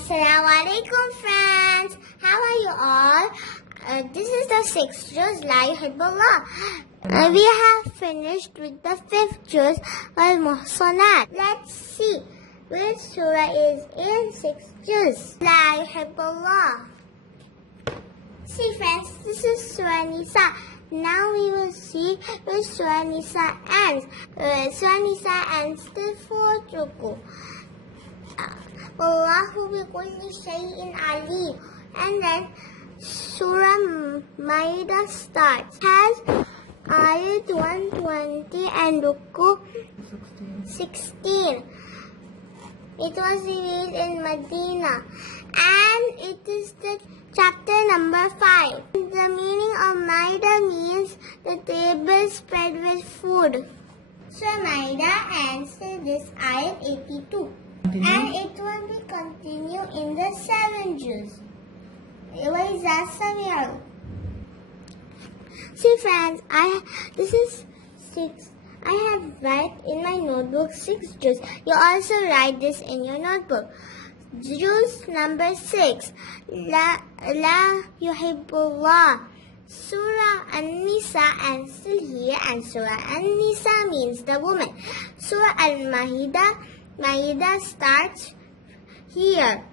Assalamu alaikum friends. How are you all? This is the 6th juz, Yuhibbullah. We have finished with the 5th juz, al-muhsanat. Let's see which surah is in 6th juz. Yuhibbullah. See friends, this is Surah Nisa. Now we will see which Surah Nisa ends. Surah Nisa ends the 4th ruku. Wallahu bi kulli shay'in alim. And then Surah Maida starts. Has ayat 120 and ruku 16. It was revealed in Medina. And it is the chapter number 5. The meaning of Maida means the table spread with food. Surah Maida ends with this ayat 82. And it will be continued in the 7th juz. See friends, this is 6. I have write in my notebook 6 juz. You also write this in your notebook. Juz number 6. La Yuhibbullah. Surah An-Nisa ends still here, and Surah An-Nisa means the woman. Surah Al-Maida starts here.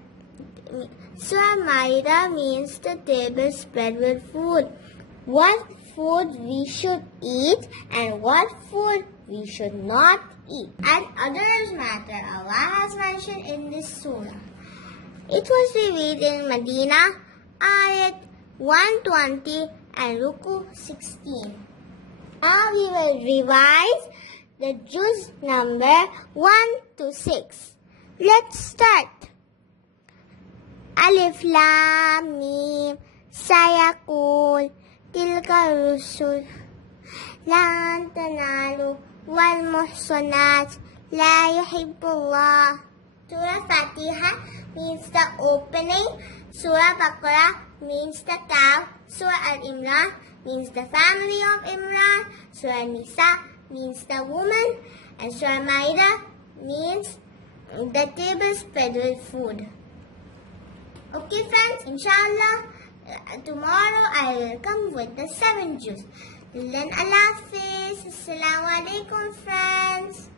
Surah Maida means the table spread with food. What food we should eat and what food we should not eat. And others matter Allah has mentioned in this surah. It was revealed in Medina, ayat 120 and ruku 16. Now we will revise the juz number 1 to 6. Let's start. Alif, laam, meem, sayaqul, tilka rusul, lan tanalu, wal muhsanat, la yuhibbullah. Surah Fatiha means the opening. Surah Baqarah means the cow. Surah Al-Imran means the family of Imran. Surah Nisa means the woman. And Surah Maida means the table spread with food. Okay friends, inshallah, tomorrow I will come with the 7th juz. Till then, Allah Hafiz. Assalamu alaikum friends.